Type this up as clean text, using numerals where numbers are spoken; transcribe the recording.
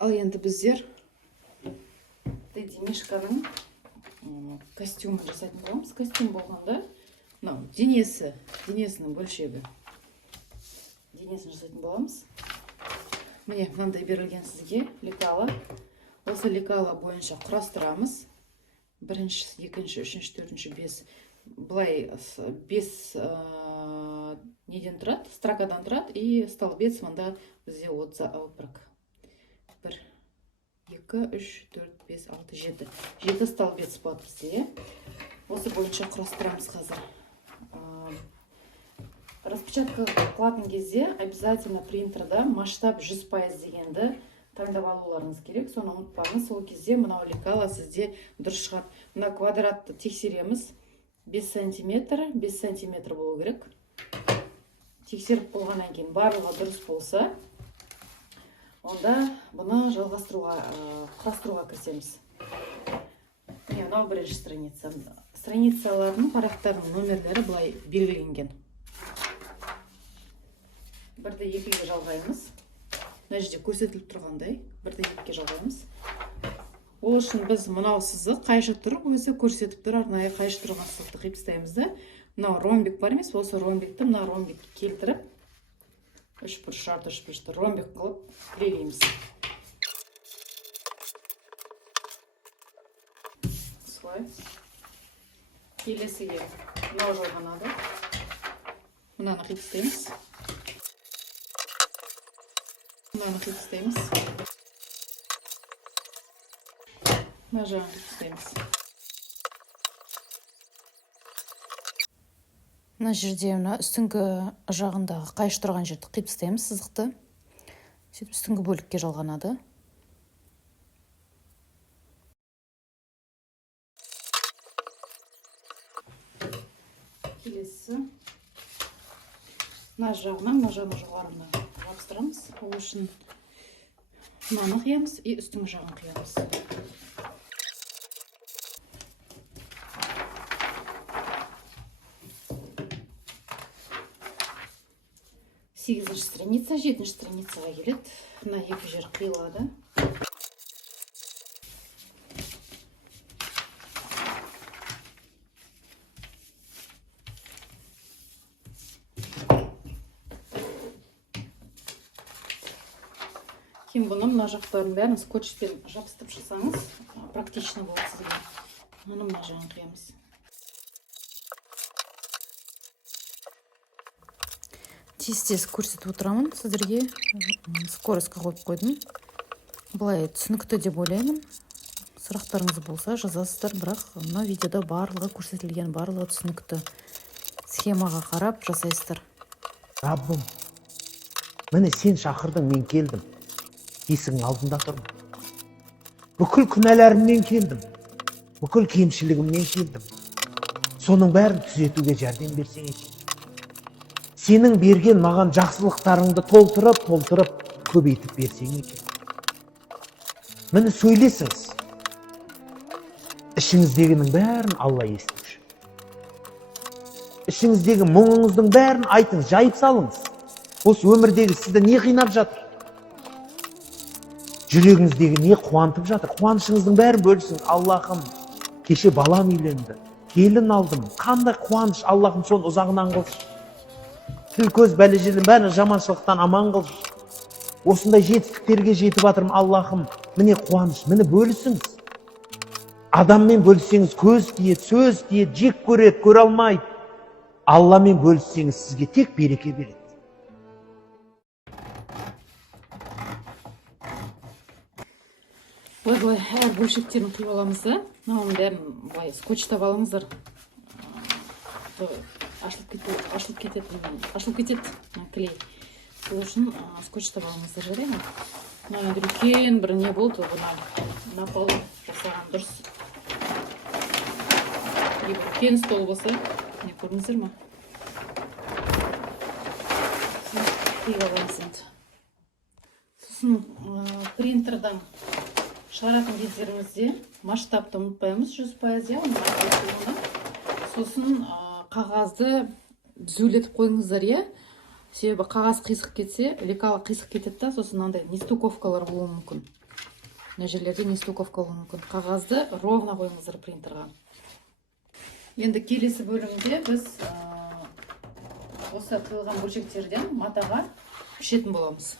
Ал енді біздер Мишканың костюмын жасайтын боламыз. Костюм болғанда, мынау денесінің бөлшегі. Денесін жасайтын боламыз. Міне, мынандай берілген сізге лекала. Осы лекала бойынша құрастырамыз. Бірінші, екінші, үшінші, төртінші, бес. Бұлай бес неден тұрады, строкадан тұрады, и столбец мында бізде 30 алпырық. 1, 2, 3, 4, 5, 6, 7. 7 столбец болады бізде. Осы бойынша құрастырамыз қазір. Распечатка қылатын кезде обязательно принтерда масштаб 100% дегенді таңдап алуларыңыз керек. Соны ұмытпаңыз. Сол кезде мынау лекала сізде дұрыс шығады. Мына квадратты тексереміз. 5 сантиметр, 5 сантиметр болу керек. Тексеріп болғаннан кейін барлығы дұрыс болса, онда бұны жалғастыруға, құрастыруға кірісеміз. Мынау бірінші страница. Страницалардың, парақтардың номерлері былай белгіленген. Бірді екіге жалғаймыз. Мына жерде көрсетіліп тұрғандай, бірді екіге жалғаймыз. Ол үшін біз мынау сызық қайшы тұр, өзі көрсетіп тұр, арнайы қайшы тұрған сызықты қиып тастаймыз да. Мынау ромбик бар емес, осы ромбикті мына ромбикті келтіріп, үшбұрыш жарты үшбұрышты ромбик қылып тірелейміз. Солай. Келесіге мынау жалғанады. Мынаны қиып тастаймыз. Мынаны қиып тастаймыз. Мына жағын қиып тастаймыз. Мына жерде үстіңгі жағындағы қайшы тұрған жерді қиып тастаймыз сызықты. Сөйтіп үстіңгі бөлікке жалғанады. Келесі мына жағынан жоғарына жабыстырамыз. Ол үшін мынаны қиямыз и үстіңгі жағын қиямыз. Сегізінші страница, 7-ші страницаға келеді. Мына екі жер қиылады. Кейін бұны мына жақтарын бәрін скотчпен жабыстырып жасаңыз, практично болады сізге. Оны мына жағын қиямыз. Тез көрсетіп отырамын сіздерге. Скоростьқа қойып қойдым. Бұлай түсінікті деп ойлаймын. Сұрақтарыңыз болса жазасыздар, бірақ мына видеода барлығы көрсетілген, барлығы түсінікті. Схемаға қарап жасайсыздар. Раббым, міне сен шақырдың, мен келдім. Есігің алдында тұрмын. Бүкіл күнәларыммен келдім. Бүкіл кемшілігіммен келдім. Соның бәрін түзетуге жәрдем берсең екен. Сенің берген маған жақсылықтарыңды толтырып, көбейтіп берсең екен. Мені сөйлесіңіз. Ішіңіздегінің бәрін Алла естуші. Ішіңіздегі мұңыңыздың бәрін айтыңыз, жайып салыңыз. Осы өмірдегі сізді не қинап жатыр? Жүрегіңіздегі не қуантып жатыр? Қуанышыңыздың бәрін бөлісіңіз. Аллахым, кеше балам үйленді, келін алдым. Қандай қуаныш, Аллахым соны ұзағынан қылшы. Тіл көз бәлежелдің бәрін жаманшылықтан аман қылшы. Осындай жетістіктерге жетіп жатырмын, Аллахым. Міне қуаныш, міне бөлісіңіз. Адаммен бөліссеңіз көз тиеді, сөз тиеді, жек көреді, көре алмайды. Алламен бөліссеңіз сізге тек береке береді. Бұлай әр бөлшектерін қиып аламыз да. Мынаның бәрін бұлай скотчтап алыңыздар. Ашылып кетеді клей. Сол үшін скотчтап алыңыздар, жарайды ма? Мына үлкен бір не болды, на полу жасаған дұрыс. Үлкен стол болса, не көрдіңіздер ма? Қиып аламыз енді. Сосын принтердан шығаратын кездеріңізде масштабты ұмытпаймыз, 100%. Сосын қағазды түзулетіп қойыңыздар, иә? Себебі қағаз қисық кетсе, лекала қисық кетеді да, сосын мынандай нестыковкалар болуы мүмкін. мына жерлерде не стуковка болуы мүмкін. Қағазды ровно қойыңыздар принтерға. Енді келесі бөлімде біз осы қиылған бөлшектерден матаға пішетін боламыз.